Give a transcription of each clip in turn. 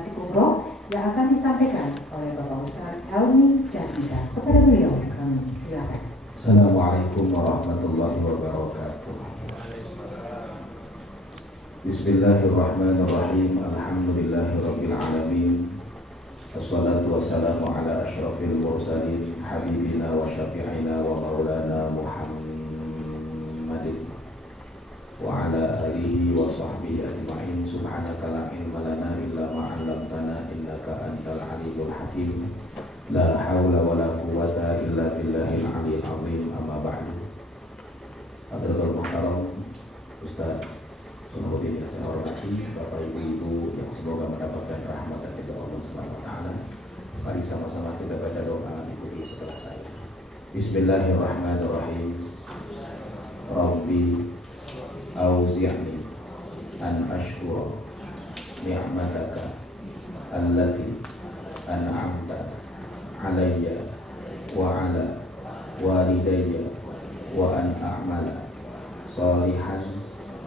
manasik umroh yang akan disampaikan oleh Bapak Ustadz Helmi Jahida. Kepada beliau kami silakan. Assalamualaikum warahmatullahi wabarakatuh. Bismillahirrahmanirrahim. Alhamdulillahirabbil alamin. Wassalatu wassalamu ala asyrafil mursalin habibina wa syafi'ina wa maulana Muhammadin wa ala alihi wa sahbihi ajma'in. Subhanaka la ilma lana illa ma 'allamtana innaka antal alimul hakim. La haula wa la quwwata illa billahil aliyyil azim. Amma ba'du. Hadratul muhtaram Ustaz Sunuddin yang saya hormati, Bapak Ibu yang semoga mendapatkan rahmat dari Allah Subhanahu wa taala. Mari sama-sama kita baca doa ikuti setelah saya. Bismillahirrahmanirrahim. Rabbi auzi'ni an ashkura ni'mataka allati an'amta alayya wa ala walidayya wa an a'mala salihan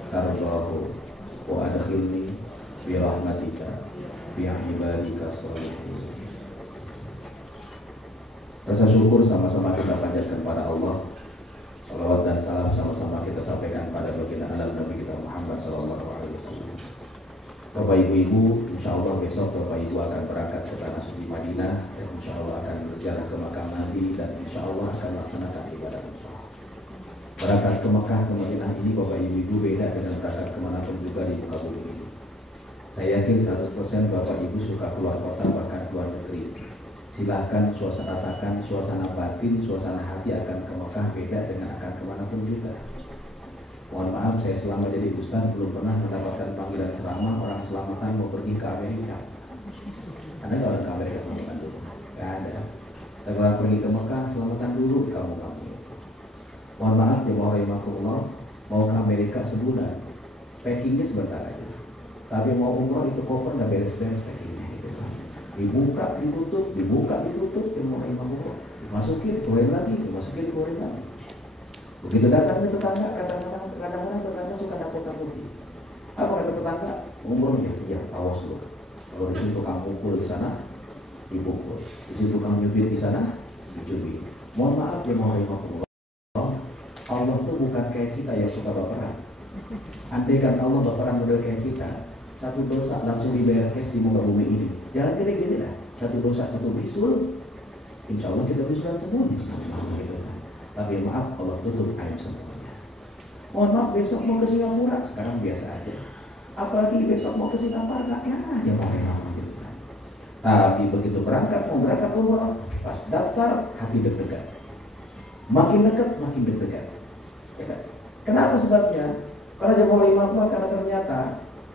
tardahu wa adkhilni bi rahmatika fi ibadika sholihin. Rasa syukur sama-sama kita panjatkan pada Allah. Salawat dan salam sama-sama kita sampaikan pada baginda alam Nabi kita Muhammad sallallahu alaihi wasallam. Bapak Ibu, insya Allah besok Bapak Ibu akan berangkat ke tanah suci Madinah dan insya Allah akan berziarah ke makam Nabi dan insya Allah akan melaksanakan ibadah umrah. Berangkat ke Mekah ke Madinah ini Bapak Ibu beda dengan berangkat kemanapun juga di muka bumi ini. Saya yakin 100% Bapak Ibu suka keluar kota bahkan keluar negeri. Silahkan rasakan suasana batin, suasana hati akan ke Mekah beda dengan akan kemanapun juga. Mohon maaf, saya selama jadi ustaz belum pernah mendapatkan panggilan ceramah orang selamatan mau pergi ke Amerika. Ada nggak orang ke Amerika selamatan dulu? Nggak ada. Setelah pergi ke Mekah selamatan dulu di kamu-kamu. Mohon maaf, jemaah rahimakumullah, mau ke Amerika sebulan, packingnya sebentar aja. Tapi mau umroh itu koper nggak beres-beres packingnya. Gitu. Dibuka, ditutup, jemaah rahimakumullah. Dimasukin, keluarin lagi, dimasukin, keluarin lagi. Begitu datang ke tetangga, kadang-kadang tetangga suka nakut-nakuti. Apa kata tetangga? Umurnya, ya awas lu. Kalau di situ tukang pukul di sana, dipukul. Di situ tukang nyubit di sana, dicubit. Mohon maaf ya, mohon maaf. Allah tuh bukan kayak kita yang suka baperan. Andai kan Allah baperan model kayak kita, satu dosa langsung dibayar cash di muka bumi ini. Jangan gini-gini lah. Satu dosa, satu bisul, insya Allah kita bisulan semua. Gitu. Tapi maaf, Allah tutup aib semuanya. Mohon maaf, besok mau ke Singapura, sekarang biasa aja. Apalagi besok mau ke Singapura, ya aja pakai nama gitu kan. Tapi begitu berangkat, mau berangkat umroh, pas daftar, hati deg-degan. Makin dekat, makin deg-degan. Ya kan? Kenapa sebabnya? Karena jemaah 50, karena ternyata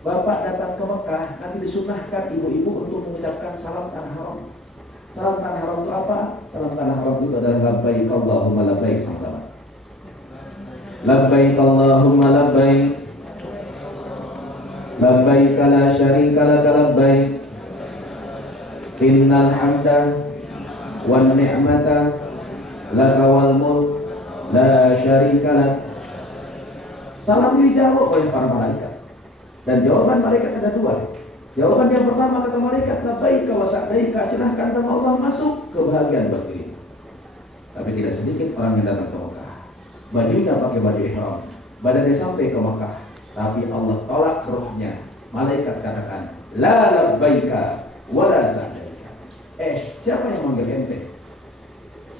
Bapak datang ke Mekah, nanti disunahkan ibu-ibu untuk mengucapkan salam tanah haram. Salam tanah haram itu apa? Salam tanah haram itu adalah labbaik Allahumma labbaik sama-sama. Labbaik Allahumma labbaik. Labbaik la syarika laka labbaik. Innal hamda wan ni'mata laka wal mulk la syarika lak. Salam dijawab oleh para malaikat. Dan jawaban malaikat ada dua. Jawaban yang pertama kata malaikat, labbaika wa sa'daika, silahkan nama Allah masuk, kebahagiaan buat diri. Tapi tidak sedikit orang yang datang ke Mekah, bajunya pakai baju ihram, badannya sampai ke Mekah, tapi Allah tolak rohnya. Malaikat katakan, la labbaika wa la sa'daika. Siapa yang manggil ente?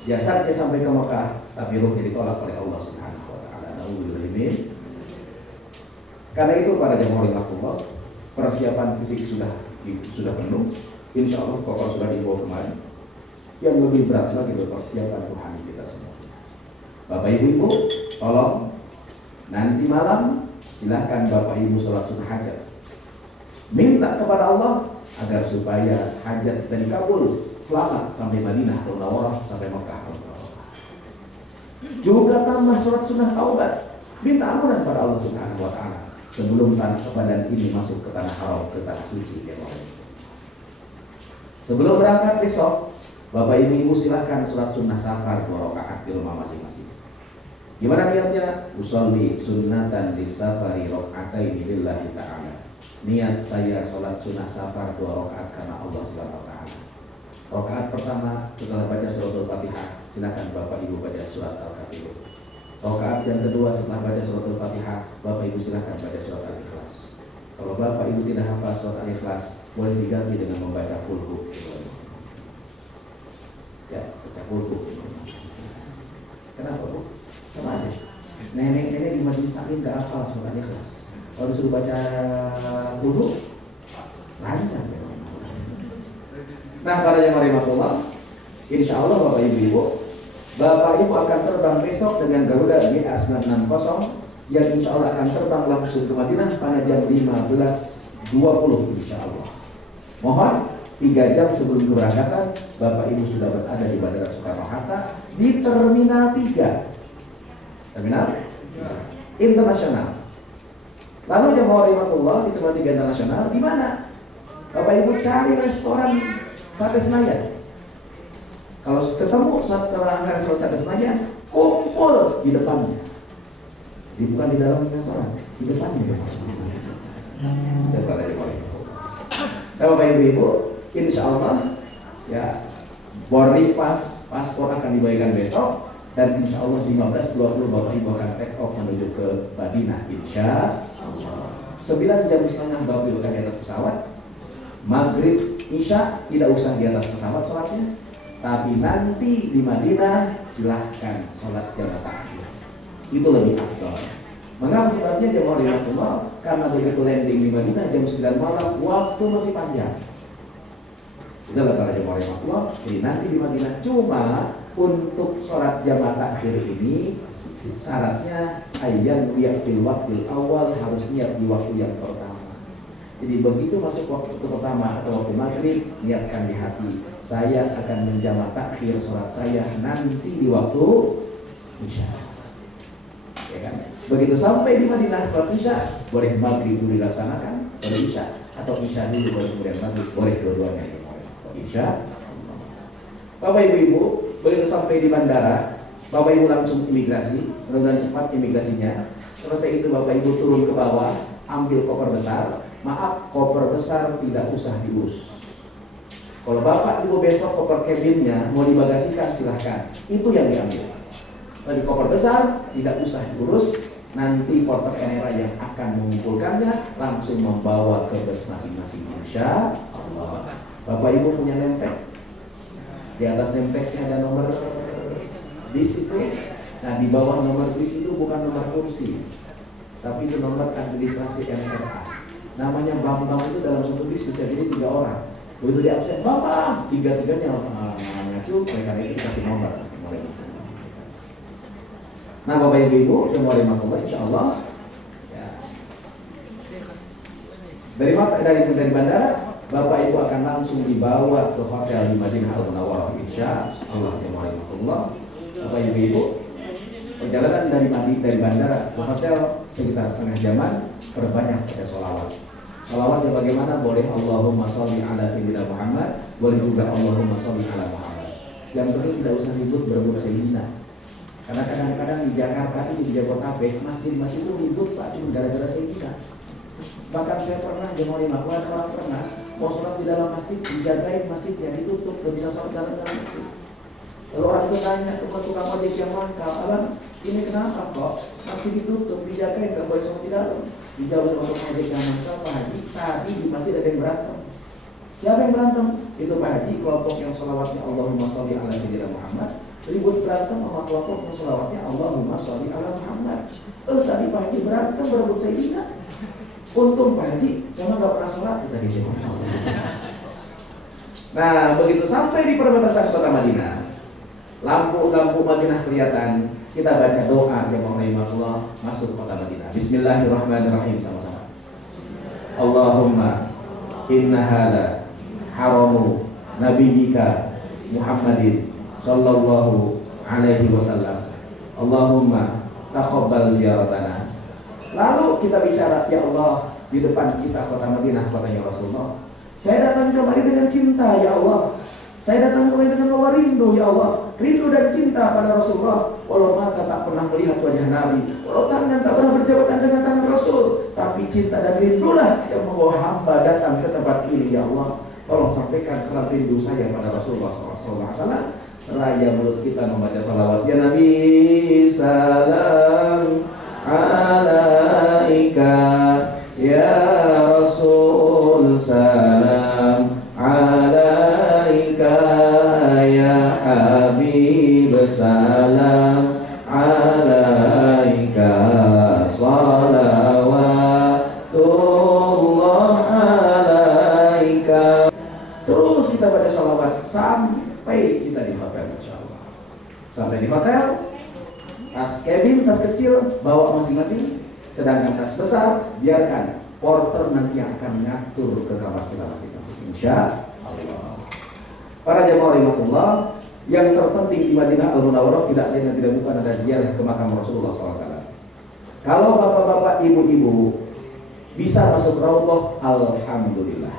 Jasadnya sampai ke Mekah, tapi rohnya ditolak oleh Allah Subhanahu wa taala. Nauzubillahi min. Karena itu pada jemaah rahimakumullah, persiapan fisik sudah penuh. Insya Allah kokor sudah dibawa kemarin. Yang lebih berat lagi itu persiapan rohani kita semua. Bapak Ibu, tolong nanti malam silahkan Bapak Ibu sholat sunnah hajat. Minta kepada Allah agar supaya hajat kita dikabul selamat sampai Madinah Munawwarah, sampai Mekah Munawwarah. Juga tambah sholat sunnah taubat. Minta ampunan pada Allah Subhanahu wa taala sebelum badan ini masuk ke tanah haram, ke tanah suci ya Allah. Sebelum berangkat besok, Bapak Ibu silahkan sholat sunnah safar 2 rakaat di rumah masing-masing. Gimana niatnya? Usolli sunnatan di safari rakaataini lillahi ta'ala. niat saya sholat sunnah safar 2 rakaat karena Allah Subhanahu wa taala. Rakaat pertama setelah baca suratul Fatihah, silakan Bapak Ibu baca surat Al-Kafirun. Rakaat yang kedua setelah baca suratul Fatihah, Bapak Ibu silakan baca surat Al-Ikhlas. Kalau Bapak Ibu tidak hafal surat Al-Ikhlas, boleh diganti dengan membaca Qul. Ya, baca Qul. Kenapa, Bu? Sama aja. Nenek-nenek di majelis taklim gak hafal surat Al-Ikhlas. Kalau disuruh baca Qul, lancar. Nah, para jemaah rahmatullah, insya Allah Bapak Ibu akan terbang besok dengan Garuda GA960 yang insya Allah akan terbang langsung ke Madinah pada jam 15.20 insya Allah. Mohon 3 jam sebelum keberangkatan Bapak Ibu sudah berada di Bandara Soekarno-Hatta di Terminal 3, Terminal Internasional. Lalu jemaah rahmatullah di Terminal 3 Internasional di mana? Bapak Ibu cari restoran Sate Senayan. Kalau ketemu saat terangkan Sate Senayan, kumpul di depannya. Bukan di dalam restoran, di depannya. Bapak Ibu, insya Allah ya boarding paspor akan dibagikan besok dan insya Allah 15.20 Bapak Ibu akan take off menuju ke Madinah. Insya Allah 9,5 jam Bapak Ibu akan di atas pesawat. Maghrib, Isya tidak usah di atas pesawat sholatnya, tapi nanti di Madinah silahkan sholat jamak takhir. Itu lebih afdal. Mengapa sebabnya jemaah rahmatullah? Karena begitu landing di Madinah jam 9 malam, waktu masih panjang. Itulah para jemaah rahmatullah. Jadi nanti di Madinah cuma untuk sholat jamak takhir ini syaratnya ayyan fil waktu awal, harus niat di waktu yang pertama. Jadi begitu masuk waktu pertama atau waktu maghrib, niatkan di hati, saya akan menjamak takhir sholat saya nanti di waktu isya. Ya kan? Begitu sampai di Madinah sholat isya, boleh maghrib dulu dilaksanakan, boleh isya, atau isya dulu boleh kemudian maghrib, boleh dua-duanya. Isya. Bapak Ibu, begitu sampai di bandara, Bapak Ibu langsung imigrasi, mudah-mudahan cepat imigrasinya. Selesai itu Bapak Ibu turun ke bawah, ambil koper besar. Maaf, koper besar tidak usah diurus. Kalau Bapak Ibu besok koper cabinnya mau dibagasikan silahkan, itu yang diambil. Tadi koper besar tidak usah diurus, nanti porter Enera yang akan mengumpulkannya langsung membawa ke bus masing-masing. Insya Allah. Bapak Ibu punya nempel, di atas nempelnya ada nomor bis itu. Nah, di bawah nomor bis itu bukan nomor kursi, tapi itu nomor administrasi NRA. Namanya Bambang itu dalam satu bis bisa jadi 3 orang. Begitu di absen, Bambang, 3-3-nya ngacu, mereka itu dikasih nomor. Nah, Bapak Ibu, semua rahmatullah, insya Allah ya. Dari bandara, Bapak Ibu akan langsung dibawa ke hotel di Madinah Al-Munawwarah, insya Allah, semua rahmatullah. Bapak Ibu, perjalanan dari bandara ke hotel sekitar setengah jaman, perbanyak baca sholawat. Sholawatnya bagaimana? Boleh Allahumma sholli ala sayyidina Muhammad, boleh juga Allahumma sholli ala Muhammad. Yang penting tidak usah ribut berebut sayyidina. Karena kadang-kadang di Jakarta ini, di Jabodetabek, masjid-masjid itu ribut Pak, cuma gara-gara sayyidina. Bahkan saya pernah jemaah imam, orang pernah mau sholat di dalam masjid, dijagain masjidnya, ditutup, gak bisa sholat dalam masjid. Lalu orang itu tanya ke tukang ojek yang mangkal, Abang, ini kenapa kok masjid ditutup, dijagain, gak boleh sholat di dalam? Dijawab sama tukang ojek yang mangkal, Pak Haji, tadi di masjid ada yang berantem. Siapa yang berantem? Itu Pak Haji, kelompok yang sholawatnya Allahumma sholli ala sayyidina Muhammad, ribut berantem sama kelompok yang sholawatnya Allahumma sholli ala Muhammad. Tadi Pak Haji berantem berebut sayyidina. Untung Pak Haji, saya gak pernah sholat tadi jemaah. Nah, begitu sampai di perbatasan kota Madinah, lampu-lampu Madinah kelihatan, kita baca doa jemaah rahimahullah masuk kota Madinah. Bismillahirrahmanirrahim sama-sama. Allahumma inna hadza haramu nabiyyika Muhammadin sallallahu alaihi wasallam. Allahumma taqabbal ziyaratana. Lalu kita bicara, ya Allah, di depan kita kota Madinah, kotanya Rasulullah. Saya datang kemari dengan cinta, ya Allah. Saya datang kemari dengan rindu, ya Allah. rindu dan cinta pada Rasulullah. Walau mata tak pernah melihat wajah Nabi, walau tangan tak pernah berjabatan dengan tangan Rasul, tapi cinta dan rindulah yang membawa hamba datang ke tempat ini. Ya Allah, tolong sampaikan salam rindu saya pada Rasulullah SAW. Seraya mulut kita membaca salawat. Ya Nabi, salam alaika. Ya Rasul, salam alaika. Ya Habib, salam alaika. Salawatullah alaika. Terus kita baca salawat sampai kita di hotel, insya Allah. Sampai di hotel, tas cabin, tas kecil bawa masing-masing. Sedangkan tas besar biarkan porter nanti yang akan mengatur ke kamar kita masing-masing, insya Allah. Para jamaah rahmatullah, yang terpenting di Madinah Al-Munawwarah tidak lain dan tidak bukan ada ziarah ke makam Rasulullah SAW. Kalau bapak-bapak, ibu-ibu bisa masuk raudhah, alhamdulillah.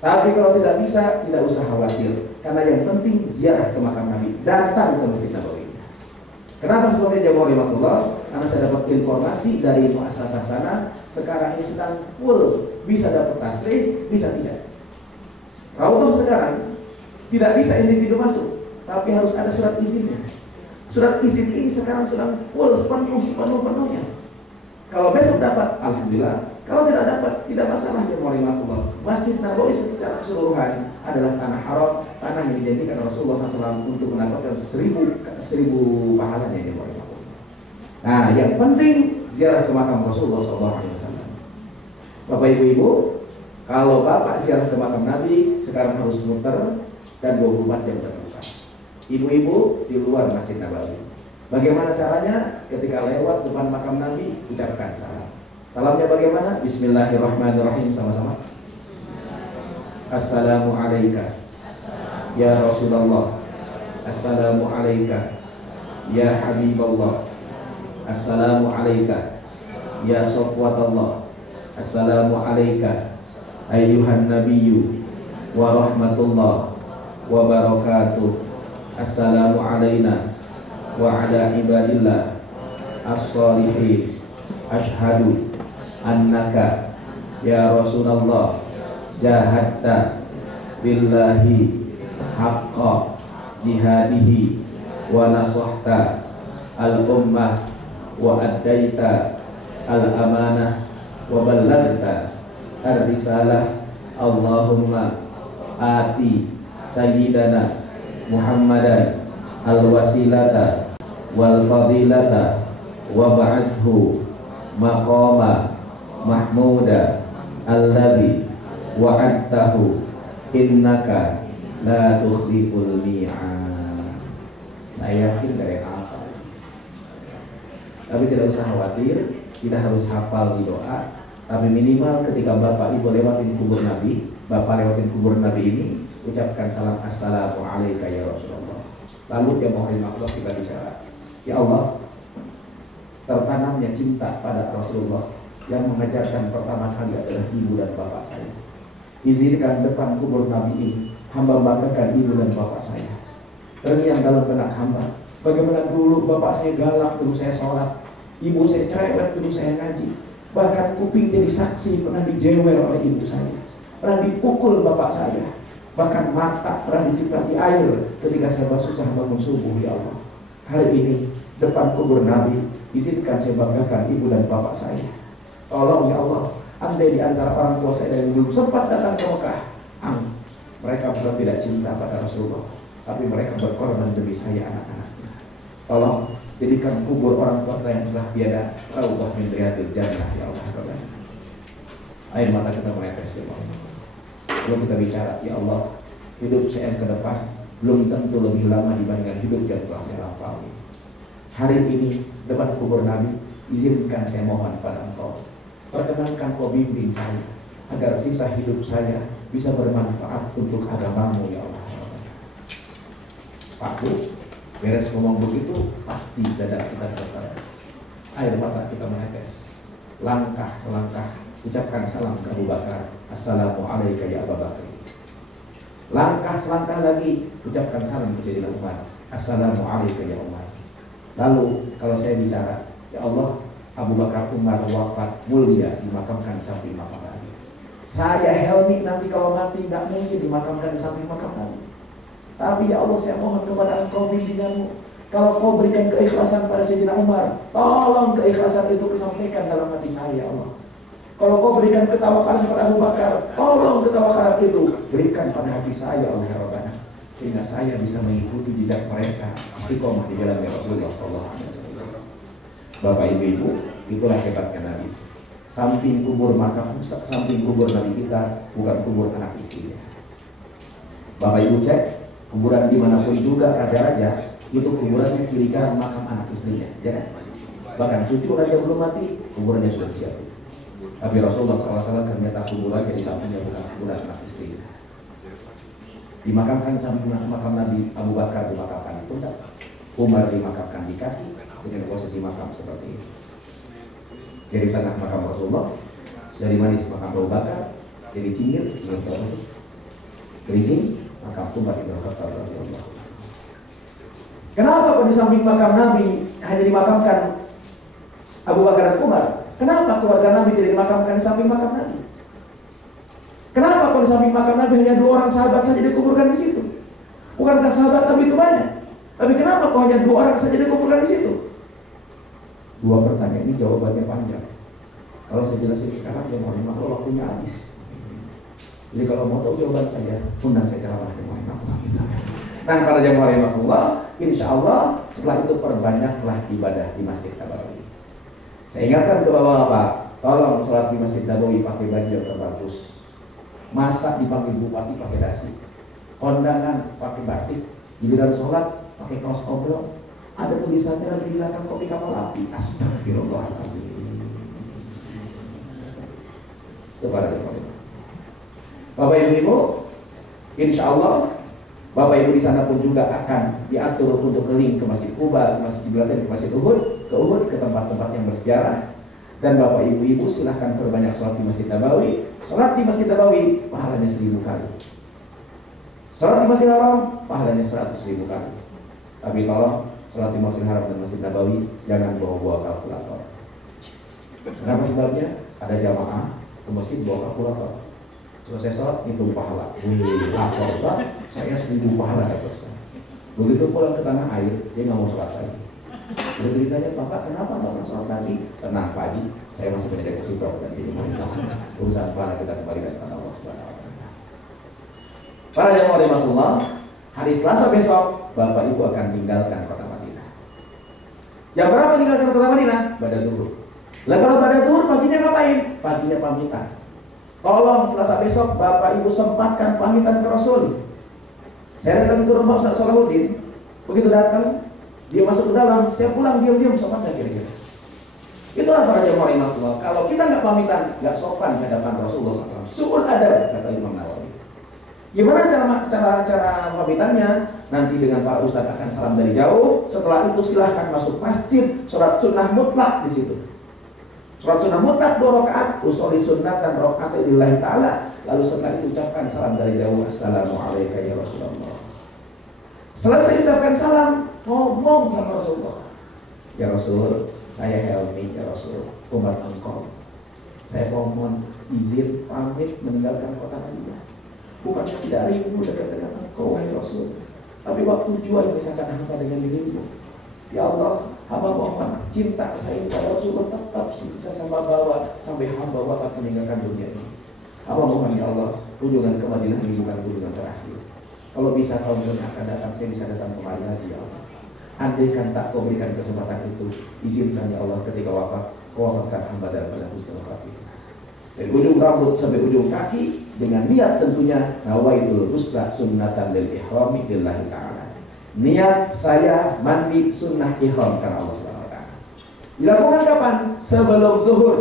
Tapi kalau tidak bisa, tidak usah khawatir, karena yang penting ziarah ke makam Nabi, datang ke Masjid Nabawi. Kenapa sebabnya jamaah rahmatullah? Karena saya dapat informasi dari muassasah sana, sekarang ini sedang full, bisa dapat tasrih, bisa tidak. Raudhah sekarang tidak bisa individu masuk, tapi harus ada surat izinnya. Surat izin ini sekarang sedang full, sepenuhnya. Kalau besok dapat, alhamdulillah. Kalau tidak dapat, tidak masalah ya rahmatullah. Masjid Nabawi secara keseluruhan adalah tanah haram, tanah yang dijanjikan Rasulullah SAW untuk mendapatkan 1000 pahalanya ya rahmatullah. Nah, yang penting ziarah ke makam Rasulullah SAW. Bapak ibu-ibu, kalau bapak ziarah ke makam Nabi sekarang harus muter dan 24 jam terbuka. Ibu-ibu di luar Masjid Nabawi. Bagaimana caranya? Ketika lewat depan makam Nabi, ucapkan salam. Salamnya bagaimana? Bismillahirrahmanirrahim, sama-sama. Assalamu alayka ya Rasulullah. Assalamu alayka ya Habiballah. Assalamu alayka ya Safwatallah. Assalamu alayka ayyuhan nabiyyu wa rahmatullah wa barakatuh. Assalamu alayna wa ala ibadillah as-salihin. Ashhadu annaka ya Rasulullah jahadta billahi haqqa jihadihi wa nasahta al-ummah wa addaita al-amanah wa ballagta ar-risalah. Allahumma ati sayyidana Muhammadan al-wasilata wal fadilata wa ba'athu maqama mahmuda alladhi wa'adtahu innaka la tukhliful mi'ad. Saya yakin dari apa, tapi tidak usah khawatir, tidak harus hafal di doa, tapi minimal ketika bapak ibu lewatin kubur Nabi, bapak lewatin kubur Nabi ini, ucapkan salam assalamu alayka ya Rasulullah. Lalu dia mohon Allah, kita bicara, ya Allah, tertanamnya cinta pada Rasulullah yang mengajarkan pertama kali adalah ibu dan bapak saya. Izinkan depan kubur Nabi ini hamba banggakan ibu dan bapak saya. Terngiang dalam benak hamba, bagaimana dulu bapak saya galak dulu saya sholat, ibu saya cerewet dulu saya ngaji, bahkan kuping jadi saksi pernah dijewer oleh ibu saya, pernah dipukul bapak saya, bahkan mata pernah diciprati air ketika saya susah bangun subuh. Ya Allah, hari ini depan kubur Nabi, izinkan saya banggakan ibu dan bapak saya. Tolong ya Allah, andai di antara orang tua saya yang belum sempat datang ke Mekah, mereka bukan tidak cinta pada Rasulullah, tapi mereka berkorban demi saya anak-anaknya. Tolong jadikan kubur orang tua saya yang telah tiada raudhah min riyadil jannah ya Allah. Air mata kita menetes ya Allah. Lalu kita bicara, ya Allah, hidup saya ke depan belum tentu lebih lama dibandingkan hidup yang telah saya lalui. Hari ini depan kubur Nabi, izinkan saya mohon pada Engkau, perkenankan Kau bimbing saya agar sisa hidup saya bisa bermanfaat untuk agamamu ya Allah. Pak Bu, beres ngomong begitu pasti dada kita tergerak, air mata kita menetes. Langkah selangkah ucapkan salam ke Abu Bakar, assalamu alayka ya Abu Bakar. Langkah selangkah lagi ucapkan salam ke Sayyidina Umar, Assalamualaikum ya Umar. Lalu kalau saya bicara, ya Allah, Abu Bakar Umar wafat mulia dimakamkan di samping makam Nabi. Saya Helmi nanti kalau mati nggak mungkin dimakamkan di samping makam Nabi. Tapi ya Allah, saya mohon kepada Engkau bimbinganmu. Kalau Kau berikan keikhlasan pada Sayyidina Umar, tolong keikhlasan itu kesampaikan dalam hati saya ya Allah. Kalau Kau berikan ketawakalan pada Abu Bakar, tolong ketawakalan itu berikan pada hati saya Allah ya Rabbana, sehingga saya bisa mengikuti jejak mereka istiqomah di jalan Rasulullah SAW. Bapak ibu, itulah hebatnya Nabi. Samping kubur samping kubur Nabi kita bukan kubur anak istrinya. Bapak ibu cek kuburan dimanapun juga raja-raja, itu kuburannya kiri kanan makam anak istrinya, ya kan? Bahkan cucu raja belum mati, kuburannya sudah siap. Tapi Rasulullah SAW ternyata kuburannya di sampingnya bukan kuburan anak istrinya. Dimakamkan samping makam Nabi, Abu Bakar dimakamkan di pundak, Umar dimakamkan di kaki dengan posisi makam seperti ini. Dari tengah makam Rasulullah, dari manis makam Abu Bakar, jadi cingir dengan posisi keriting makam Umar ibn Khattab radhiyallahu anhu. Kenapa kok di samping makam Nabi hanya dimakamkan Abu Bakar dan Umar? Kenapa keluarga Nabi tidak dimakamkan di samping makam Nabi? Kenapa kok di samping makam Nabi hanya 2 orang sahabat saja dikuburkan di situ? Bukankah sahabat Nabi itu banyak? Tapi kenapa kok hanya 2 orang saja dikuburkan di situ? 2 pertanyaan ini jawabannya panjang. Kalau saya jelasin sekarang ya mohon maaf waktunya habis. Jadi kalau mau tahu jawaban saya, undang saya ceramah di Muhammadullah. Nah, para jamaah rahimahullah, insya Allah setelah itu perbanyaklah ibadah di Masjid Nabawi. Saya ingatkan ke bapak-bapak, tolong sholat di Masjid Nabawi pakai baju yang terbagus. Masak dipanggil bupati pakai dasi. Kondangan pakai batik. Giliran sholat pakai kaos oblong. Ada tulisannya lagi di belakang kopi kapal api. Astagfirullahaladzim. Kepada jamaah. Bapak Ibu, insya Allah Bapak Ibu di sana pun juga akan diatur untuk keliling ke Masjid Kuba, ke Masjid Ibrahim, ke Masjid Uhud, ke tempat-tempat yang bersejarah. Dan Bapak Ibu silahkan perbanyak sholat di Masjid Nabawi. Sholat di Masjid Nabawi pahalanya 1000 kali. Sholat di Masjid Haram pahalanya 100.000 kali. Tapi tolong sholat di Masjid Haram dan Masjid Nabawi jangan bawa-bawa kalkulator. Kenapa sebabnya? Ada jamaah ke masjid bawa kalkulator. Selesai sholat hitung pahala. Lapor Ustaz, saya 1000 pahala ya Ustaz. Begitu pulang ke tanah air, dia nggak mau sholat lagi. Udah ditanya, Bapak kenapa nggak mau sholat lagi? Tenang Pak Haji, saya masih punya deposito dan ini urusan pahala kita kembalikan kepada Allah Subhanahu wa Ta'ala. Para jamaah rahimahullah, hari Selasa besok Bapak Ibu akan tinggalkan kota Madinah. Jam berapa tinggalkan kota Madinah? Pada zuhur. Lah kalau pada zuhur paginya ngapain? Paginya pamitan. Tolong Selasa besok Bapak Ibu sempatkan pamitan ke Rasul. Saya datang ke rumah Ustaz Salahuddin. Begitu datang, dia masuk ke dalam, saya pulang diam-diam, sopan gak kira-kira? Itulah para jamaah rahimahullah. Kalau kita nggak pamitan, nggak sopan di hadapan Rasulullah SAW. Su'ul adab, kata Imam Nawawi. Gimana cara pamitannya? Nanti dengan para ustaz akan salam dari jauh. Setelah itu silahkan masuk masjid, sholat sunnah mutlak di situ. Sholat sunnah mutlak 2 rakaat, usolli sunnatan rakaat lillahi ta'ala. Lalu setelah itu ucapkan salam dari jauh, Assalamualaikum ya Rasulullah. Selesai ucapkan salam, ngomong sama Rasulullah. Ya Rasul, saya Helmi, ya Rasul, umat engkau. Saya mohon izin pamit meninggalkan kota Madinah. Bukan tidak rindu dekat dengan engkau, wahai Rasul. Tapi waktu jua memisahkan hamba dengan dirimu. Ya Allah, hamba mohon cinta saya kepada Rasulullah tetap bisa sama bawa sampai hamba wafat meninggalkan dunia ini. Hamba mohon ya Allah, kunjungan ke Madinah ini bukan kunjungan terakhir. Kalau bisa tahun yang akan datang, saya bisa datang kembali lagi ya Allah. Andaikan tak kau berikan kesempatan itu, izinkan ya Allah ketika wafat, kau wafatkan hamba dalam pada husnul khatimah. Dari ujung rambut sampai ujung kaki, dengan niat tentunya nawaitul husna sunnatan lil ihrami lillahi ta'ala. Niat saya mandi sunnah ihram karena Allah Subhanahu wa ta'ala. Dilakukan kapan? Sebelum zuhur.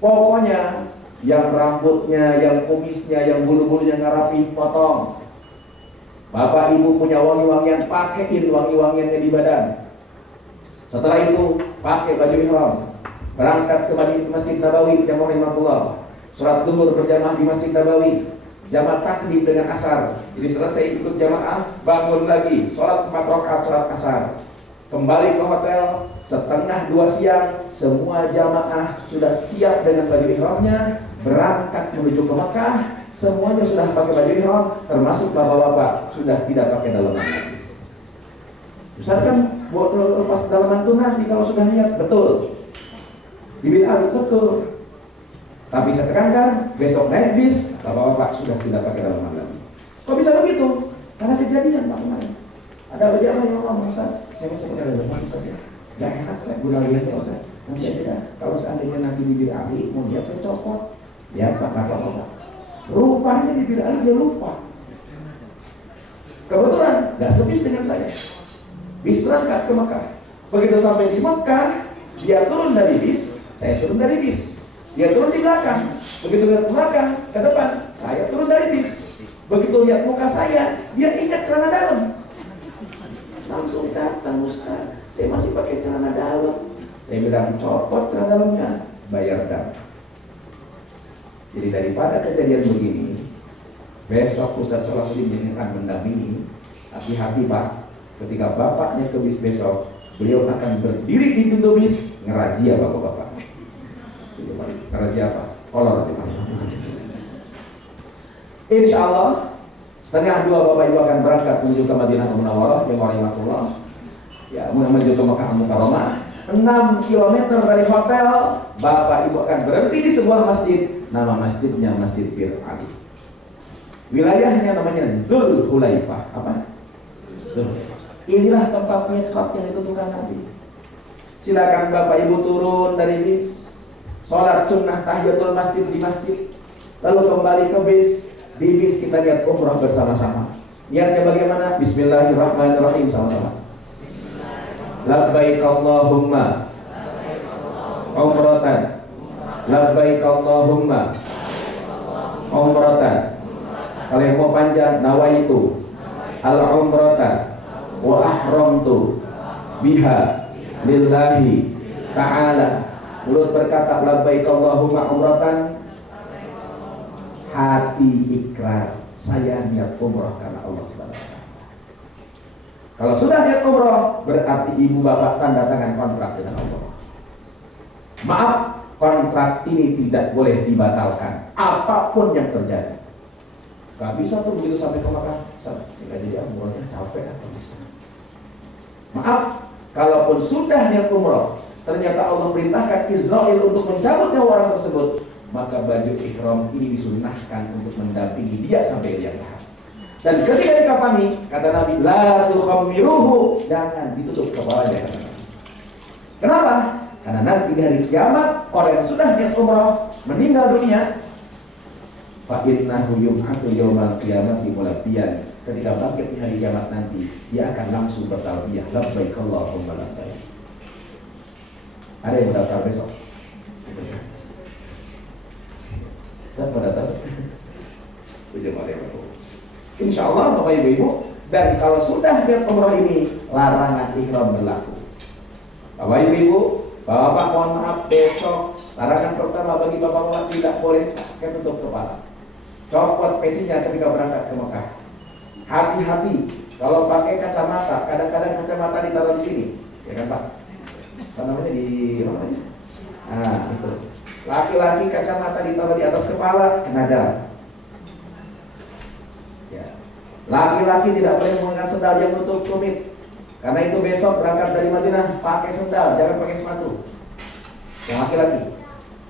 Pokoknya yang rambutnya, yang kumisnya, yang bulu-bulunya nggak rapi, potong. Bapak ibu punya wangi-wangian, pakaiin wangi-wangiannya di badan. Setelah itu pakai baju ihram, berangkat ke Masjid Nabawi jamaah rahimahullah. Sholat zuhur berjamaah di Masjid Nabawi. jamaah takdim dengan asar. Jadi selesai ikut jamaah, bangun lagi, sholat 4 rakaat sholat asar. Kembali ke hotel, setengah 2 siang, semua jamaah sudah siap dengan baju ihramnya, berangkat menuju ke Mekah. Semuanya sudah pakai baju ihram, termasuk bapak-bapak sudah tidak pakai dalaman lagi. Ustaz kan buat lepas dalaman itu nanti kalau sudah niat, betul. Bid'ah betul. Tapi saya tekankan, besok naik bis, bapak-bapak sudah tidak pakai dalaman lagi. Kok bisa begitu? Karena kejadian Pak kemarin. Ada berjamaah yang ngomong, Ustaz, saya masih pakai dalaman Ustaz ya. Gak enak saya guna lihatnya Ustaz. Nanti saya kalau seandainya nanti bibir Ali mau lihat saya copot. Ya Pak, apa-apa. Rupanya bibir Ali dia lupa. Kebetulan gak sebis dengan saya. Bis berangkat ke Mekah. Begitu sampai di Mekah, dia turun dari bis, saya turun dari bis. Dia turun di belakang. Begitu lihat ke belakang, ke depan, saya turun dari bis. Begitu lihat muka saya, dia ikat celana dalam. Langsung datang, Ustaz, saya masih pakai celana dalam. Saya bilang, copot celana dalamnya, bayar dam. Jadi daripada kejadian begini, besok Ustaz Sholahuddin akan mendampingi. Hati-hati Pak, ketika bapaknya ke bis besok, beliau akan berdiri di pintu bis, ngerazia bapak-bapak. Ngerazia apa? Kolor. Insya Allah, setengah 2 Bapak Ibu akan berangkat menuju ke Madinah Munawwarah yang warahmatullah. Ya, menuju ke Makkah Mukarramah. 6 km dari hotel, Bapak Ibu akan berhenti di sebuah masjid. Nama masjidnya Masjid Bir Ali. Wilayahnya namanya Dzul Hulaifah. Apa? Inilah tempat miqat yang ditentukan Nabi. Silakan Bapak Ibu turun dari bis, sholat sunnah tahiyatul masjid di masjid, lalu kembali ke bis. Di bis kita niat umrah bersama-sama. Niatnya bagaimana? Bismillahirrahmanirrahim sama-sama. Labbaik Allahumma umratan. Labbaik Allahumma umratan. Kalau yang mau panjang, nawaitu al-umrata wa ahramtu biha lillahi ta'ala. Mulut berkata labbaik Allahumma umratan, hati ikrar, saya niat umrah karena Allah Subhanahu wa taala. Kalau sudah niat umrah, berarti ibu bapak tanda tangan kontrak dengan Allah. Maaf, kontrak ini tidak boleh dibatalkan apapun yang terjadi. Gak bisa tuh begitu sampai ke Makkah, jika jadi umrahnya capek atau bisa. Maaf, kalaupun sudah niat umrah, ternyata Allah perintahkan Israel untuk mencabut nyawa orang tersebut, maka baju ihram ini disunnahkan untuk mendampingi dia sampai liang lahat. Dan ketika dikafani, kata Nabi, la tukhammiruhu, jangan ditutup kepalanya. Kenapa? Karena nanti di hari kiamat, orang yang sudah niat umrah meninggal dunia, fa innahu yub'atsu yaumal qiyamati mulabbiyan. Ketika bangkit di hari kiamat nanti, dia akan langsung bertalbiyah, labbaik Allahumma labbaik. Ada yang mendaftar besok? Saya mendaftar. Insya Allah Bapak Ibu, dan kalau sudah niat umrah ini, larangan ihram berlaku. Bapak Ibu, Bapak mohon maaf, besok larangan pertama bagi bapak-bapak tidak boleh pakai tutup kepala. Copot pecinya ketika berangkat ke Mekah. Hati-hati kalau pakai kacamata, kadang-kadang kacamata ditaruh di sini, ya kan Pak? Apa namanya di mana? Nah, itu. Laki-laki kacamata ditaruh di atas kepala, kena darah. Ya. Laki-laki tidak boleh menggunakan sendal yang menutup tumit. Karena itu besok berangkat dari Madinah pakai sendal, jangan pakai sepatu. Yang laki-laki.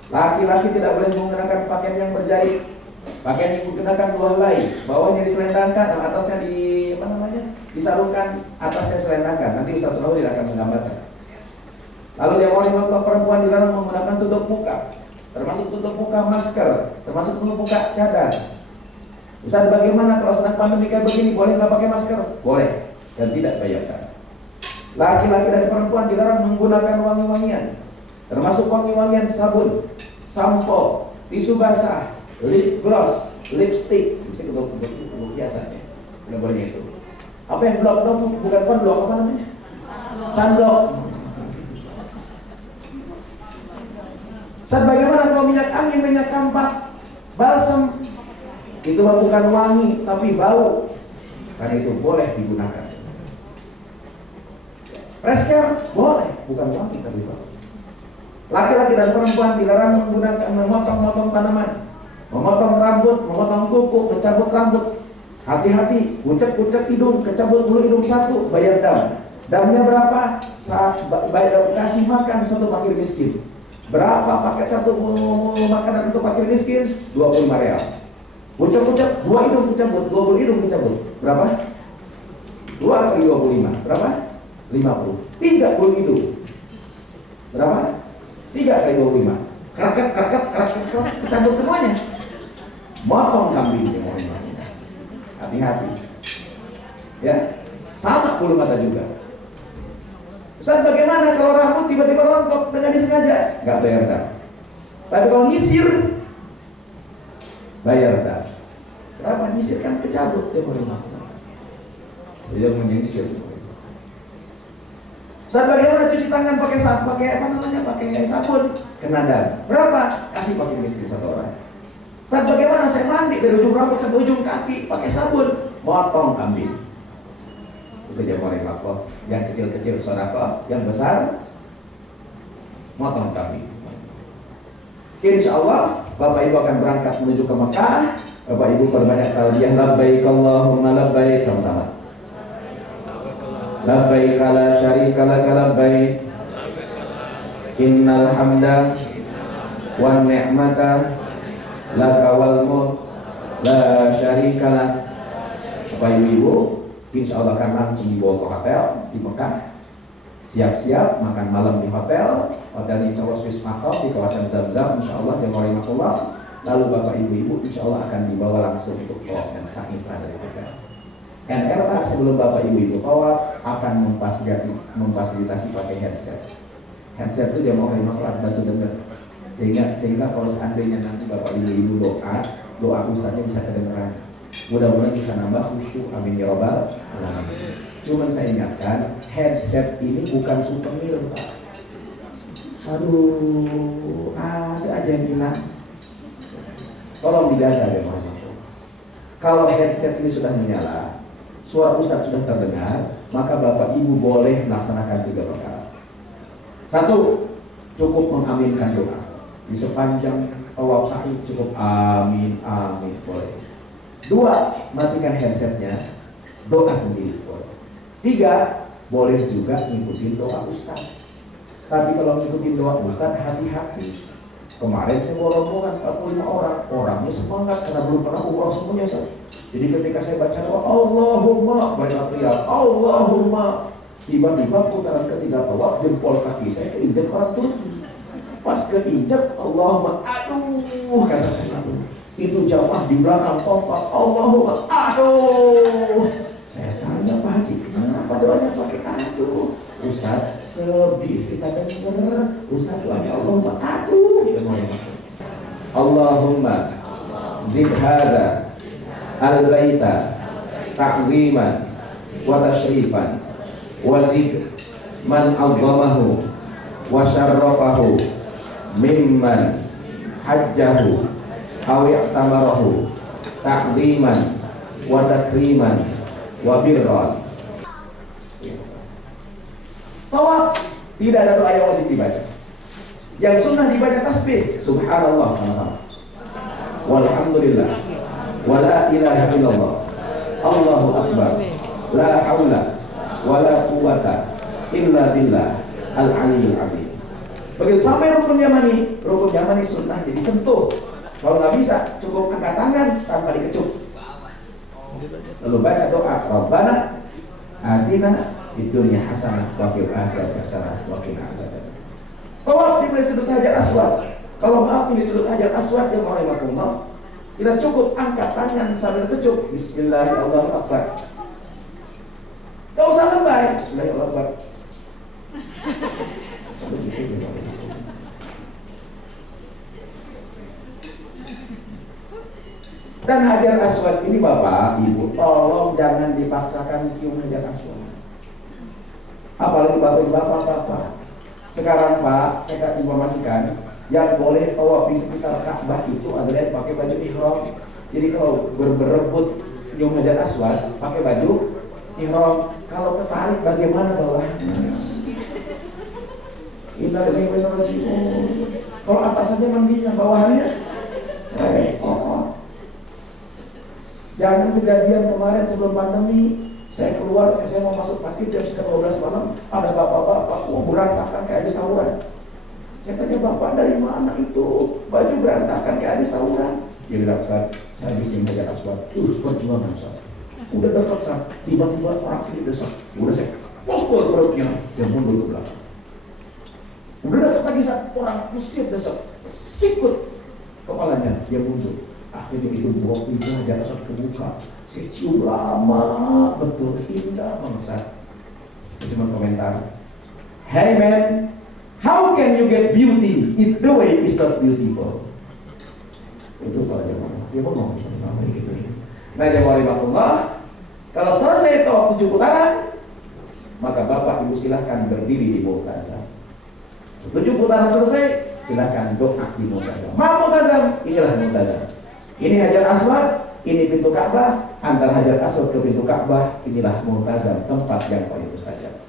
Laki-laki tidak boleh menggunakan pakaian yang berjahit. Pakaian yang digunakan dua helai, bawahnya diselendangkan dan atasnya disarungkan, atasnya diselendangkan. Nanti Ustaz Sholahuddin akan menggambarkan. Lalu yang wanita perempuan dilarang menggunakan tutup muka, termasuk tutup muka masker, termasuk tutup muka cadar. Ustaz, bagaimana kalau sedang pandemi kayak begini, boleh nggak pakai masker? Boleh, dan tidak bayarkan. Laki-laki dan perempuan dilarang menggunakan wangi-wangian, termasuk wangi-wangian sabun, sampo, tisu basah, lip gloss, lipstick, untuk biasa ya, nggak boleh itu. Apa yang blok bukan konblok, apa namanya? Sunblock. Saat bagaimana kalau minyak angin, minyak kampak, balsam, itu bukan wangi tapi bau, karena itu boleh digunakan. Fresh-care boleh, bukan wangi tapi bau. Laki-laki dan perempuan dilarang menggunakan memotong-motong tanaman, memotong rambut, memotong kuku, mencabut rambut. Hati-hati, ucap-ucap hidung, kecabut bulu hidung satu, bayar dam. Damnya berapa? Bayar kasih makan satu fakir miskin. Berapa paket satu makanan untuk fakir miskin? 25 real. Ucap-ucap, 2 hidung kecabut, 2 bulu hidung kecabut. Berapa? 2 kali 25. Berapa? 50. 3 bulu hidung. Berapa? 3 kali 25. Kerakat, kecabut semuanya. Motong kambing. Hati-hati. Ya, sama bulu mata juga. Ustaz, bagaimana kalau rambut tiba-tiba rontok dengan disengaja? Nggak bayar dah. Tapi kalau nyisir, bayar dah. Kenapa? Nyisir kan kecabut dia boleh makan. Dia menyisir. Ustaz, bagaimana cuci tangan pakai sabun? Kena dam. Berapa? Kasih pakai miskin satu orang. Ustaz, bagaimana saya mandi dari ujung rambut sampai ujung kaki pakai sabun? Motong kambing. Itu dia boleh lapor. Yang kecil-kecil sedekah, yang besar motong kambing. Insya Allah Bapak Ibu akan berangkat menuju ke Mekah. Bapak Ibu perbanyak talbiyah labbaik Allahumma labbaik sama-sama. Labbaik la syarika lak labbaik. Innal hamda wan ni'mata laka wal mulk la syarika lak. Bapak Ibu, insya Allah akan langsung dibawa ke hotel di Mekah. Siap-siap makan malam di hotel. Hotel insya Allah Swiss Makau di kawasan Zam-Zam, insya Allah yang warahmatullah. Lalu Bapak Ibu insya Allah akan dibawa langsung untuk tawaf dan sa'i setelah dari hotel. NRA sebelum Bapak Ibu tawaf akan memfasilitasi pakai headset. Headset itu dia mau warahmatullah bantu dengar. Sehingga kalau seandainya nanti Bapak Ibu doa ustaznya bisa kedengeran. Mudah-mudahan bisa nambah khusyuk, amin ya robbal alamin. Cuman saya ingatkan, headset ini bukan souvenir, Pak. Aduh, ada aja yang hilang. Tolong dijaga ya, Mas. Kalau headset ini sudah menyala, suara ustaz sudah terdengar, maka Bapak Ibu boleh melaksanakan 3 perkara. 1, cukup mengaminkan doa. Di sepanjang tawaf sa'i cukup amin, amin, boleh. 2, matikan headsetnya, doa sendiri boleh. 3, boleh juga ngikutin doa ustaz. Tapi kalau ngikutin doa ustaz, hati-hati. Kemarin saya bawa rombongan 45 orang, orangnya semangat karena belum pernah umroh semuanya. Jadi ketika saya baca doa Allahumma, banyak teriak Allahumma, tiba-tiba putaran ketiga tawaf jempol kaki saya keinjak orang Turki. Pas keinjak Allahumma, aduh, kata saya, itu jamaah di belakang kompak Allahumma, aduh. Saya tanya Pak Haji, kenapa doanya pakai aduh? Ustaz, sebis kita dengar, Ustaz doanya Allahumma, aduh. Allahumma zid hadza al-baita ta'ziman wa tashrifan wa zid man 'azzamahu wa syarrafahu mimman hajjahu aw i'tamarahu ta'ziman wa takriman wa birran. Tawaf tidak ada doa yang wajib dibaca. Yang sunnah dibaca tasbih subhanallah sama-sama, walhamdulillah, wala ilaha illallah, Allahu akbar, la haula wala quwata illa billah al-aliyyil azim. Begitu sampai rukun yamani sunnah jadi sentuh. Kalau nggak bisa cukup angkat tangan tanpa dikecup. Lalu baca doa Rabbana atina fid dunya hasanah wa fil akhirati hasanah wa qina adzabannar. Tawaf di sudut Hajar Aswad. Kalau maaf di sudut Hajar Aswad yang rahimakumullah, tidak cukup angkat tangan sambil kecup Bismillahirrahmanirrahim. Gak usah lebay Bismillahirrahmanirrahim. Dan Hajar Aswad ini Bapak Ibu tolong jangan dipaksakan cium Hajar Aswad. Apalagi bapak-bapak. Sekarang Pak, saya akan informasikan yang boleh tawaf di sekitar Ka'bah itu adalah yang pakai baju ihram. Jadi kalau berebut nyium Hajar Aswad pakai baju ihram, kalau ketarik bagaimana bawahnya? Kalau atasannya mandinya, bawahannya jangan kejadian kemarin sebelum pandemi, saya keluar, saya mau masuk masjid jam sekitar 12 malam, ada bapak-bapak berantakan kayak habis tawuran. Saya tanya, bapak dari mana itu? Baju berantakan kayak habis tawuran. Dia bilang, Ustaz, saya habis nyium Hajar Aswad. Perjuangan, Ustaz. Udah dekat, Ustaz, tiba-tiba orang ini desak. Udah saya pukul perutnya, dia mundur ke belakang. Udah dekat lagi, Ustaz, orang Mesir desak. Saya sikut kepalanya, dia mundur. Akhirnya itu buah pintu Hajar Aswad kebuka. Saya cium lama betul, indah banget, Ustaz. Saya cuma komentar, hey man, how can you get beauty if the way is not beautiful? Itu kalau dia ngomong gitu. Nah, jemaah, kalau selesai tawaf 7 putaran, maka bapak ibu silahkan berdiri di Mu'tazam. 7 putaran selesai, silahkan doa di Mu'tazam. Mu'tazam, inilah Mu'tazam. Ini Hajar Aswad, ini pintu Ka'bah. Antara Hajar Aswad ke pintu Ka'bah, inilah Mu'tazam, tempat yang paling mustajab.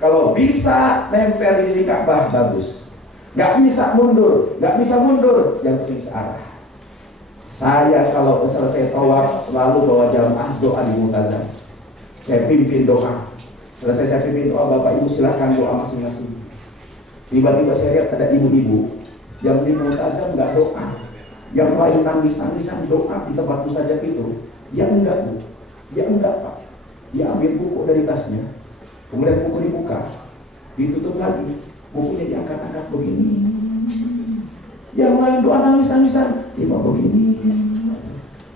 Kalau bisa nempel di Ka'bah, bagus. Nggak bisa mundur, yang penting searah. Saya kalau selesai tawaf selalu bawa jamaah doa di Mu'tazam. Saya pimpin doa. Selesai saya pimpin doa, bapak ibu silahkan doa masing-masing. Tiba-tiba saya lihat ada ibu-ibu yang di Mu'tazam nggak doa, yang paling nangis-nangisan doa di tempat mustajab itu. Dia enggak, Bu. Dia enggak, Pak. Dia ambil buku dari tasnya, kemudian buku dibuka, ditutup lagi, bukunya diangkat-angkat begini. Yang lain doa nangis-nangisan, dia mau begini.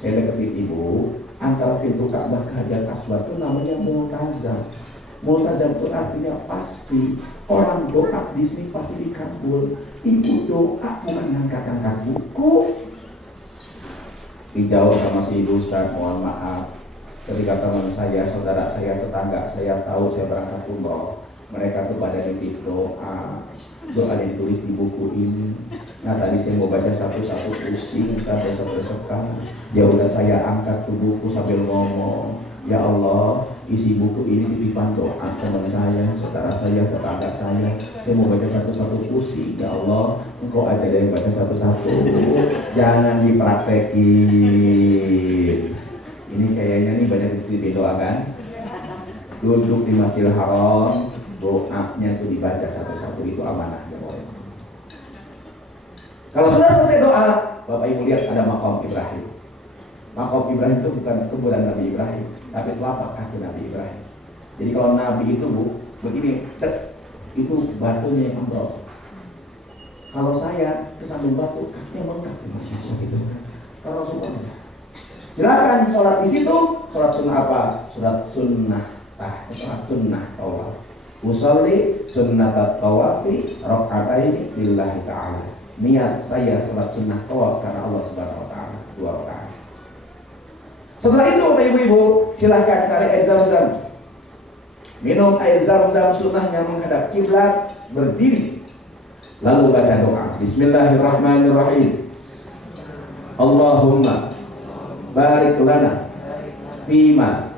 Saya deketin ibu, antara pintu Ka'bah ke Hajar Aswad itu namanya Mu'tazam. Mu'tazam itu artinya pasti orang doa di sini pasti dikabul. Ibu doa bukan ngangkat-ngangkat buku. Dijawab sama si ibu, Ustaz, mohon maaf. Ketika teman saya, saudara saya, tetangga saya tahu saya berangkat umroh, mereka tuh pada nitip doa yang ditulis di buku ini. Nah, tadi saya mau baca satu-satu pusing, kita besok-besokan. Ya udah saya angkat tuh buku sambil ngomong, ya Allah, isi buku ini titipan doa teman saya, saudara saya, tetangga saya. Saya mau baca satu-satu pusing, ya Allah, engkau aja yang baca satu-satu, jangan dipraktekin. Ini kayaknya nih banyak dititipin doa kan? Duduk di Masjidil Haram, doanya tuh dibaca satu-satu, itu amanah ya Allah. Kalau sudah selesai doa, Bapak Ibu lihat ada makam Ibrahim. Makam Ibrahim itu bukan kuburan Nabi Ibrahim, tapi telapak kaki Nabi Ibrahim. Jadi kalau Nabi itu, Bu, begini, itu batunya yang ambrol. Kalau saya ke samping batu, kakinya bengkak gitu. Kalau Rasulullah, silakan sholat di situ. Sholat sunnah apa? Sholat sunnah tawaf. Usolli sunnat tawafi rakaataini lillahi ta'ala. Niat saya sholat sunnah tawaf karena Allah Subhanahu wa ta'ala, 2 rakaat. Setelah itu Bapak Ibu, silahkan cari air Zam-Zam. Minum air Zam-Zam, sunnahnya menghadap kiblat, berdiri. Lalu baca doa. Bismillahirrahmanirrahim. Allahumma barik lana fima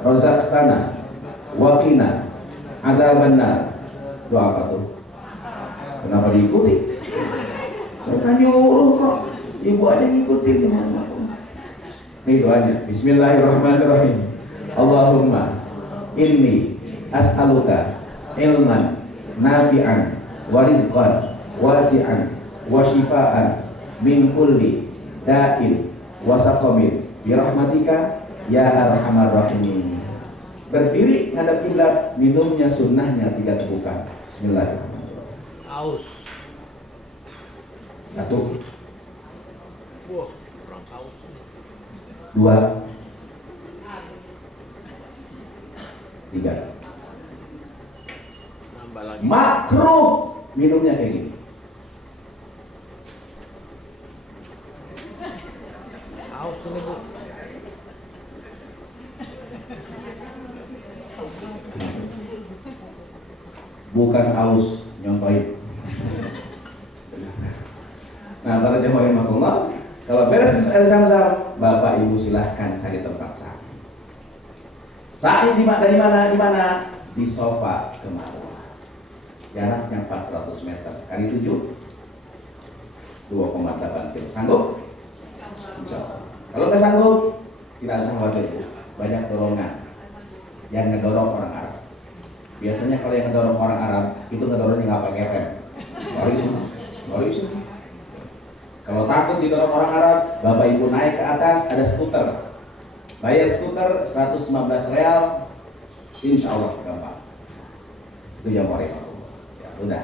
razaqtana wa qina adzabannar. Doa apa tuh? Kenapa diikuti? Saya nyuruh kok, ibu aja ngikutin gimana? Ini doanya. Bismillahirrahmanirrahim. Allahumma inni as'aluka ilman nafi'an wa rizqan wasi'an wa shifaan min kulli da'in wa saqamin bi rahmatika ya arhamar rahimin. Berdiri ngadap kiblat, minumnya sunnahnya tidak terbuka. Bismillahirrahmanirrahim. Aus. 1. Wah, kurang aus. 2. 3. Nambah lagi. Makruh minumnya kayak gini. Aus ini, Bu. Bukan aus, nyontoin. Nah, para jemaah rahmatullah, kalau beres air Zam-Zam, Bapak Ibu silahkan cari tempat sa'i. Sa'i dari mana? Di mana? Di Safa ke Marwah. Jaraknya 400 meter. Kali 7 2,8 kilo. Sanggup? Insya Allah. Kalau nggak sanggup, tidak usah khawatir Bu. Banyak dorongan. Yang ngedorong orang Arab. Biasanya kalau yang ngedorong orang Arab itu ngedorongnya nggak pakai rem. Ngoris. Kalau takut didorong orang Arab, Bapak Ibu naik ke atas ada skuter. Bayar skuter 115 real, insya Allah gampang. Itu yang mau ya, udah.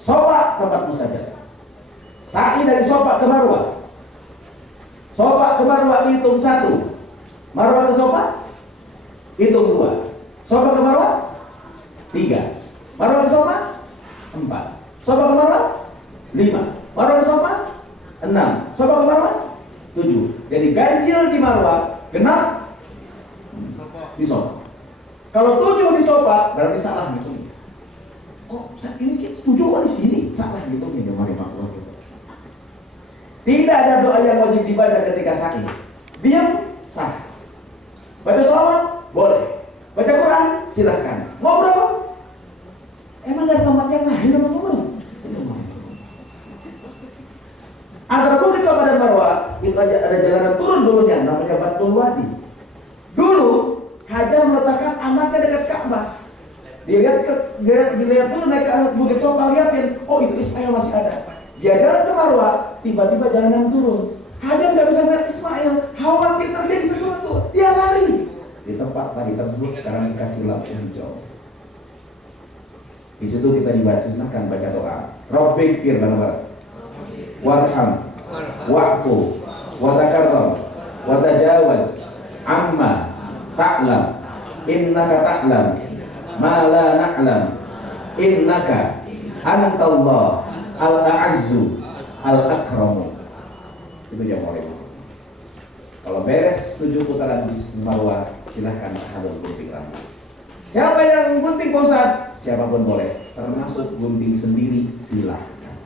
Sofa tempat mustajab. Sa'i dari Sofa ke Marwah. Sofa ke Marwah dihitung 1. Marwah ke Sofa hitung 2. Sofa ke Marwah 3. Marwah ke Sofa 4. Sofa ke Marwah 5. Marwah ke Sofa 6. Sofa ke Marwah 7. Jadi ganjil di Marwah, genap di Sofa. Kalau 7 di Sofa berarti salah gitu. Kok ini 7 di sini? Salah gitu nih mari makhluk gitu. Tidak ada doa yang wajib dibaca ketika sa'i. Diam sah. Baca sholawat boleh. Baca Quran silahkan. Ngobrol emang ada tempat yang lain teman-teman. Antara Bukit Sofa dan Marwah itu ada jalanan turun dulunya namanya Batul Wadi. Dulu Hajar meletakkan anaknya dekat Ka'bah. Dilihat dulu naik ke Bukit Sofa, lihatin, oh itu Ismail masih ada. Dia jalan ke Marwah, tiba-tiba jalanan turun. Hajar nggak bisa melihat Ismail, khawatir terjadi sesuatu, dia lari. Di tempat tadi tersebut sekarang dikasih lampu hijau. Di situ kita dibacakan baca doa. Rabbik firman warham, wa'fu, watakarram, watajawaz, amma, ta'lam, innaka ta'lam, ma la na'lam, innaka antallah, al-a'azzu, al-akramu. Itu yang mau. Kalau beres 7 putaran di Marwah, silahkan tahallul gunting rambut. Siapa yang gunting Pak Ustaz? Siapapun boleh, termasuk gunting sendiri silahkan.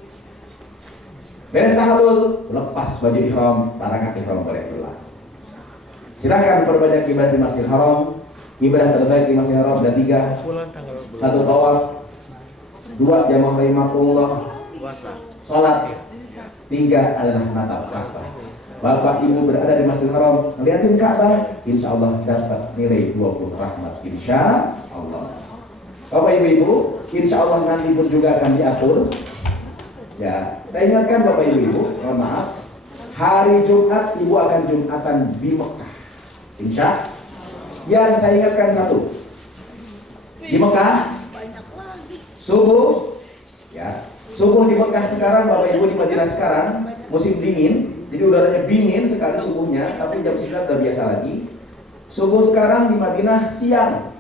Beres tahallul, lepas baju ihram, larangan ihram boleh belah. Silahkan perbanyak ibadah di Masjidil Haram. Ibadah terbaik di Masjidil Haram ada 3. 1 tawaf, 2 jamaah rahimakumullah, sholat, 3 adalah natap Ka'bah. Bapak Ibu berada di Masjidil Haram, ngeliatin Ka'bah, insya Allah dapat nilai 20 rahmat, insya Allah. Bapak Ibu, insya Allah nanti pun juga akan diatur. Ya, saya ingatkan Bapak Ibu, mohon maaf, hari Jumat Ibu akan Jumatan di Mekah, insya. Yang saya ingatkan satu, di Mekah subuh, ya, subuh di Mekah sekarang Bapak Ibu di Madinah sekarang musim dingin, jadi udaranya dingin sekali subuhnya, tapi jam 9 udah biasa lagi. Subuh sekarang di Madinah siang,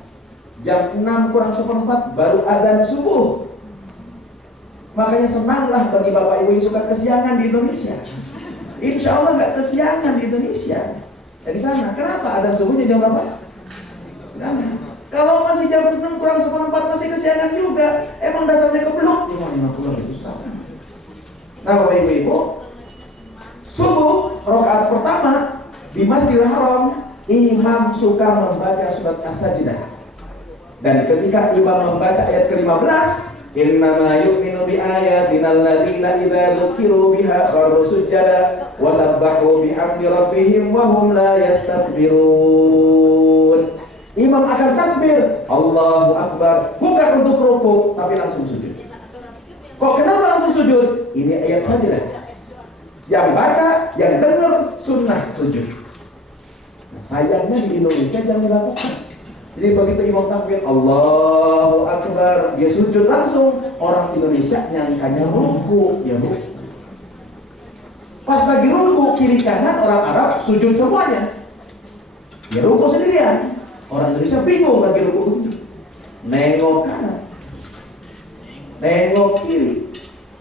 jam 6 kurang seperempat baru adzan subuh. Makanya senanglah bagi Bapak Ibu yang suka kesiangan di Indonesia. Insya Allah nggak kesiangan di Indonesia. Di sana, kenapa adzan subuhnya jam berapa? Sekarang. Kalau masih jam 6 kurang seperempat masih kesiangan juga. Emang dasarnya keblok. 50 itu susah. Nah Bapak Ibu, subuh rakaat pertama di Masjidil Haram, imam suka membaca surat As-Sajdah. Dan ketika imam membaca ayat ke-15, innama yu'minu bi ayatina alladziina idza dzukiru biha kharru sujada wa sabbahu bihamdi rabbihim wa hum la yastakbirun. Imam akan takbir, Allahu Akbar, bukan untuk rukuk tapi langsung sujud. Kok kenapa langsung sujud? Ini ayat Sajdah. Yang baca, yang dengar sunnah sujud. Nah, sayangnya di Indonesia jangan dilakukan. Jadi begitu imam takbir Allahu Akbar, dia sujud langsung. Orang Indonesia nyangkanya ruku, ya ruku. Pas lagi ruku kiri kanan orang Arab sujud semuanya. Ya ruku sendirian. Orang Indonesia bingung lagi ruku. Nengok kanan, nengok kiri.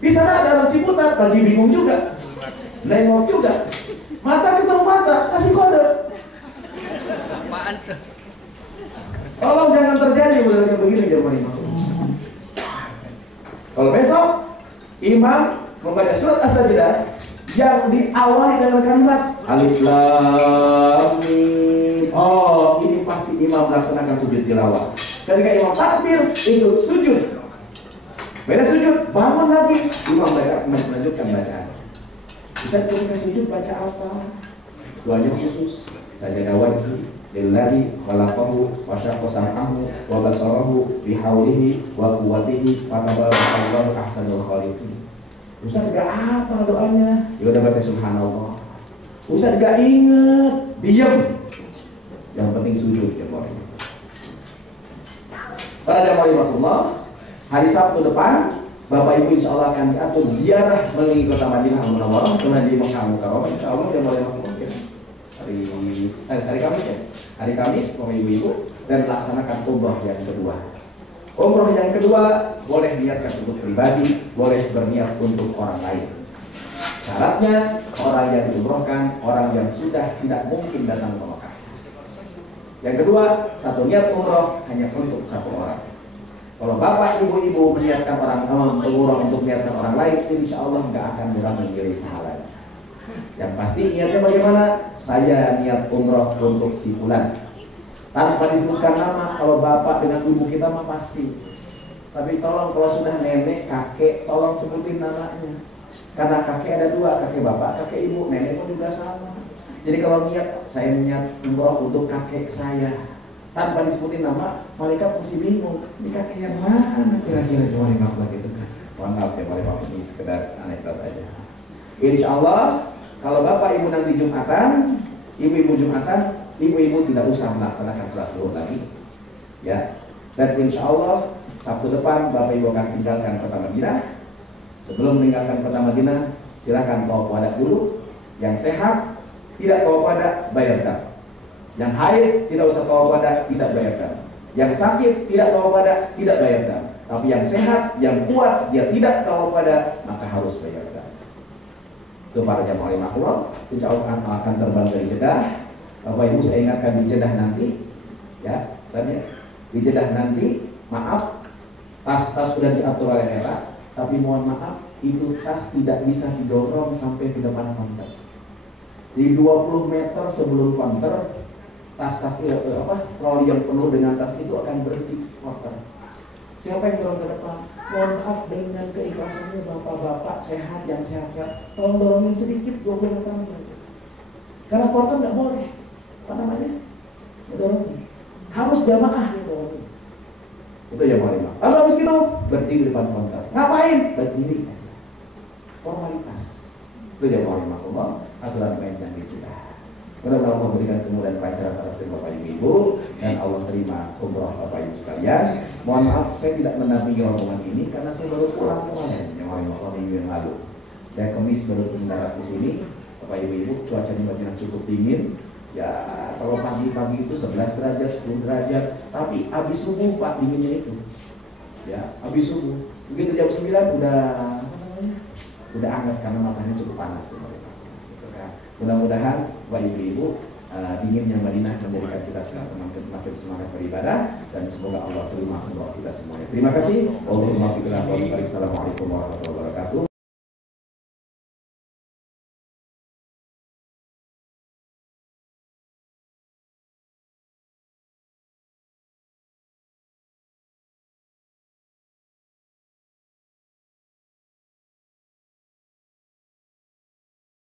Di sana ada orang Ciputat lagi bingung juga. Nengok juga. Mata ketemu mata, kasih kode. Apaan tuh? Tolong jangan terjadi model kayak begini jemaah imam. Kalau besok imam membaca surat As-Sajdah yang diawali dengan kalimat Alif Lam Mim. Oh, ini pasti imam melaksanakan sujud tilawah. Ketika imam takbir, itu sujud. Beres sujud, bangun lagi. Imam melanjutkan bacaan. Ustaz, ketika sujud baca apa? Doanya khusus. Sajadah wajhi lillahi khalaqahu wa syaqqa sam'ahu wa basarahu bihaulihi wa quwwatihi fatabarakallahu ahsanul khaliqin. Ustaz gak apa doanya? Ya udah baca subhanallah. Ustaz gak inget, diam. Yang penting sujud ya Pak. Para jamaah hari Sabtu depan Bapak Ibu insya Allah akan diatur ziarah melalui kota Madinah Al-Munawwarah, kemudian di Mekah Mukarramah. Insya Allah dia boleh melakukan hari Kamis ya, hari Kamis Bapak Ibu dan laksanakan umroh yang kedua. Umroh yang kedua boleh niatkan untuk pribadi, boleh berniat untuk orang lain. Syaratnya orang yang diumrohkan orang yang sudah tidak mungkin datang ke Mekah. Yang kedua, satu niat umroh hanya untuk satu orang. Kalau bapak ibu-ibu meniatkan orang umroh untuk meniatkan orang lain, insya Allah nggak akan mengirim pahalanya. Yang pasti niatnya bagaimana? Saya niat umroh untuk si fulan. Tanpa disebutkan nama, kalau bapak dengan ibu kita mah pasti. Tapi tolong kalau sudah nenek, kakek, tolong sebutin namanya. Karena kakek ada dua, kakek bapak, kakek ibu, nenek pun juga sama. Jadi kalau niat, saya niat umroh untuk kakek saya, tanpa disebutin nama, malaikat mesti bingung. Ini kakek yang mana kira-kira cuma 50 gitu kan? Mohon maaf ya, ini sekedar anekdot aja. Insya Allah, kalau bapak ibu nanti Jumatan, ibu-ibu Jumatan, ibu-ibu tidak usah melaksanakan sholat zuhur lagi, ya. Dan insya Allah Sabtu depan bapak ibu akan tinggalkan kota Madinah. Sebelum meninggalkan kota Madinah, silakan bawa wadah dulu. Yang sehat tidak bawa wadah, bayar dam. Yang haid tidak usah bawa wadah, tidak bayar dam. Yang sakit tidak bawa wadah, tidak bayar dam. Tapi yang sehat, yang kuat, dia tidak bawa wadah, maka harus bayar dam. Itu para jamaah Allah, insya Allah akan terbang dari Jeddah. Bapak Ibu saya ingatkan di Jeddah nanti, ya, tadi di Jeddah nanti, maaf, tas-tas sudah diatur oleh era, tapi mohon maaf, itu tas tidak bisa didorong sampai ke depan konter. Di 20 meter sebelum konter, tas-tas troli yang penuh dengan tas itu akan berhenti konter. Siapa yang dorong ke depan? Mohon maaf, dengan keikhlasannya bapak-bapak sehat yang sehat-sehat, tolong dorongin sedikit 20 meter. Karena konter nggak boleh, apa namanya? Dorongin. Harus jamaah gitu. Itu yang paling. Lalu habis itu berdiri di depan konter. Ngapain? Berdiri aja. Formalitas. Itu yang paling Allah. Aturan main yang dijaga. Mudah-mudahan Allah memberikan kemudahan pelajaran pada Bapak Ibu dan Allah terima umroh Bapak Ibu sekalian. Mohon maaf saya tidak menampingi rombongan ini karena saya baru pulang kemarin yang minggu yang lalu. Saya Kamis baru mendarat di sini. Bapak Ibu cuaca di Madinah cukup dingin. Ya kalau pagi-pagi itu 11 derajat, 10 derajat, tapi habis subuh Pak dinginnya itu. Ya, habis subuh. Begitu jam 9 udah hangat karena matahari cukup panas. Mudah-mudahan Bapak Ibu dinginnya Madinah menjadikan kita semakin semangat beribadah dan semoga Allah terima doa kita semuanya. Terima kasih. Assalamualaikum warahmatullahi wabarakatuh.